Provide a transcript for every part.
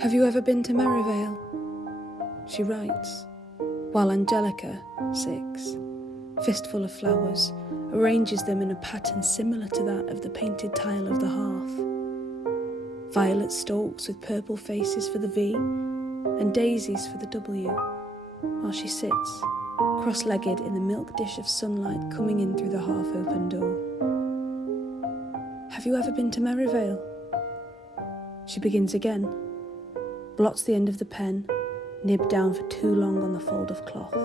Have you ever been to Merivale? She writes, while Angelica, 6, fistful of flowers, arranges them in a pattern similar to that of the painted tile of the hearth. Violet stalks with purple faces for the V and daisies for the W, while she sits, cross-legged in the milk dish of sunlight coming in through the half-open door. Have you ever been to Merivale? She begins again, blots the end of the pen, nibbed down for too long on the fold of cloth,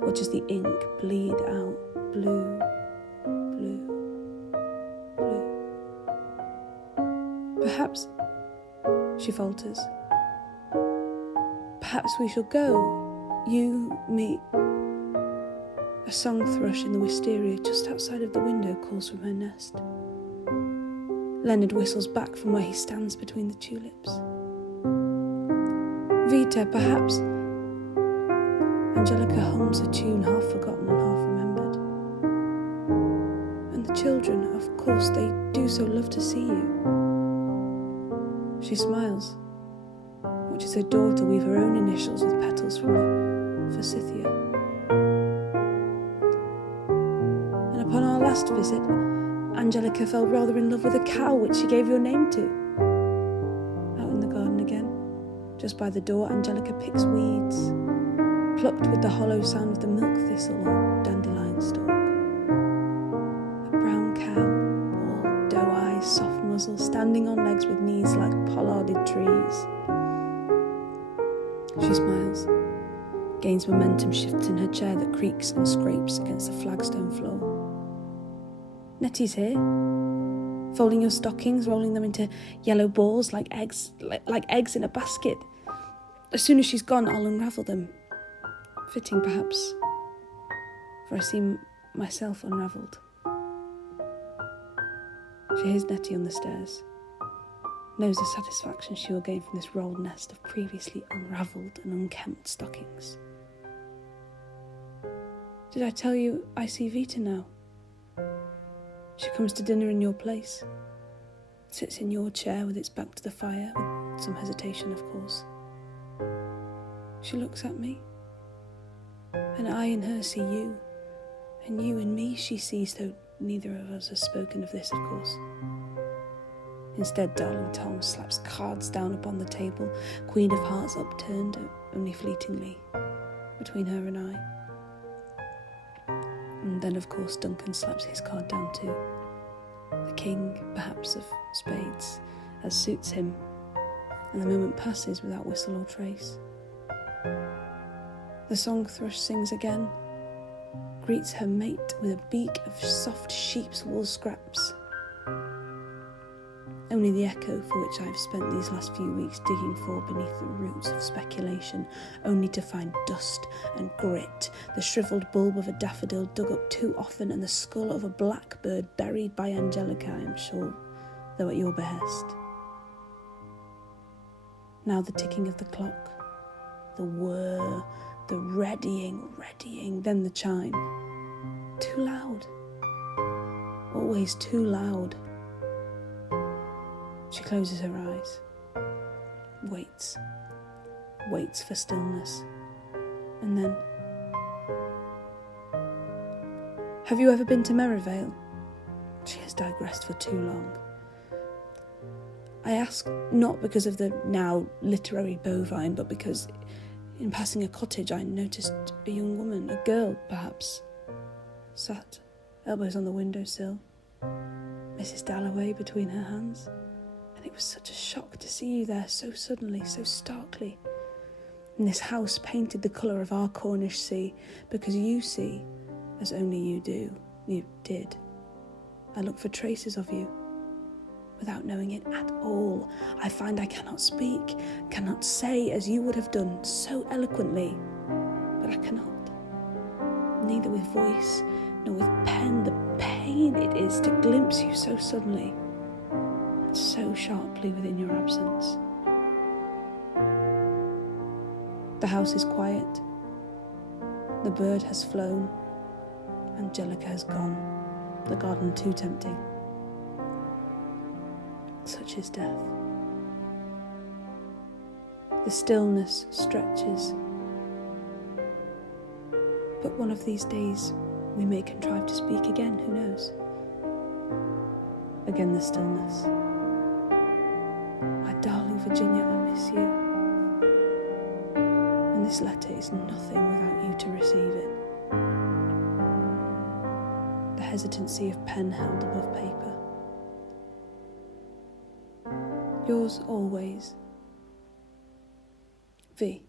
watches the ink bleed out blue, blue, blue. Perhaps, she falters, perhaps we shall go, you, me. A song thrush in the wisteria just outside of the window calls from her nest. Leonard whistles back from where he stands between the tulips. Vita, perhaps. Angelica hums a tune half forgotten and half remembered. And the children, of course, they do so love to see you. She smiles, watches her daughter weave her own initials with petals from the forsythia. And upon our last visit, Angelica fell rather in love with a cow which she gave your name to. Out in the garden again, just by the door, Angelica picks weeds, plucked with the hollow sound of the milk thistle or dandelion stalk. A brown cow, all doe eyes, soft muzzle, standing on legs with knees like pollarded trees. She smiles, gains momentum, shifts in her chair that creaks and scrapes against the flagstone floor. Nettie's here, folding your stockings, rolling them into yellow balls like eggs in a basket. As soon as she's gone, I'll unravel them. Fitting, perhaps, for I see myself unravelled. She hears Nettie on the stairs, knows the satisfaction she will gain from this rolled nest of previously unravelled and unkempt stockings. Did I tell you I see Vita now? She comes to dinner in your place, sits in your chair with its back to the fire, with some hesitation, of course. She looks at me, and I in her see you, and you in me she sees, though neither of us has spoken of this, of course. Instead, darling Tom slaps cards down upon the table, Queen of Hearts upturned, only fleetingly, between her and I. And then, of course, Duncan slaps his card down too. The king, perhaps, of spades, as suits him, and the moment passes without whistle or trace. The song thrush sings again, greets her mate with a beak of soft sheep's wool scraps. Only the echo for which I have spent these last few weeks digging for beneath the roots of speculation, only to find dust and grit, the shrivelled bulb of a daffodil dug up too often, and the skull of a blackbird buried by Angelica, I am sure, though at your behest. Now the ticking of the clock, the whir, the readying, then the chime. Too loud. Always too loud. She closes her eyes, waits for stillness, and then... Have you ever been to Merivale? She has digressed for too long. I ask not because of the now literary bovine, but because in passing a cottage I noticed a young woman, a girl perhaps, sat, elbows on the windowsill, Mrs. Dalloway between her hands. And it was such a shock to see you there so suddenly, so starkly. And this house painted the colour of our Cornish sea, because you see, as only you did. I look for traces of you, without knowing it at all. I find I cannot speak, cannot say as you would have done so eloquently, but I cannot. Neither with voice, nor with pen, the pain it is to glimpse you so suddenly, so sharply within your absence. The house is quiet. The bird has flown. Angelica has gone. The garden too tempting. Such is death. The stillness stretches. But one of these days we may contrive to speak again, who knows? Again the stillness. My darling Virginia, I miss you. And this letter is nothing without you to receive it. The hesitancy of pen held above paper. Yours always, V.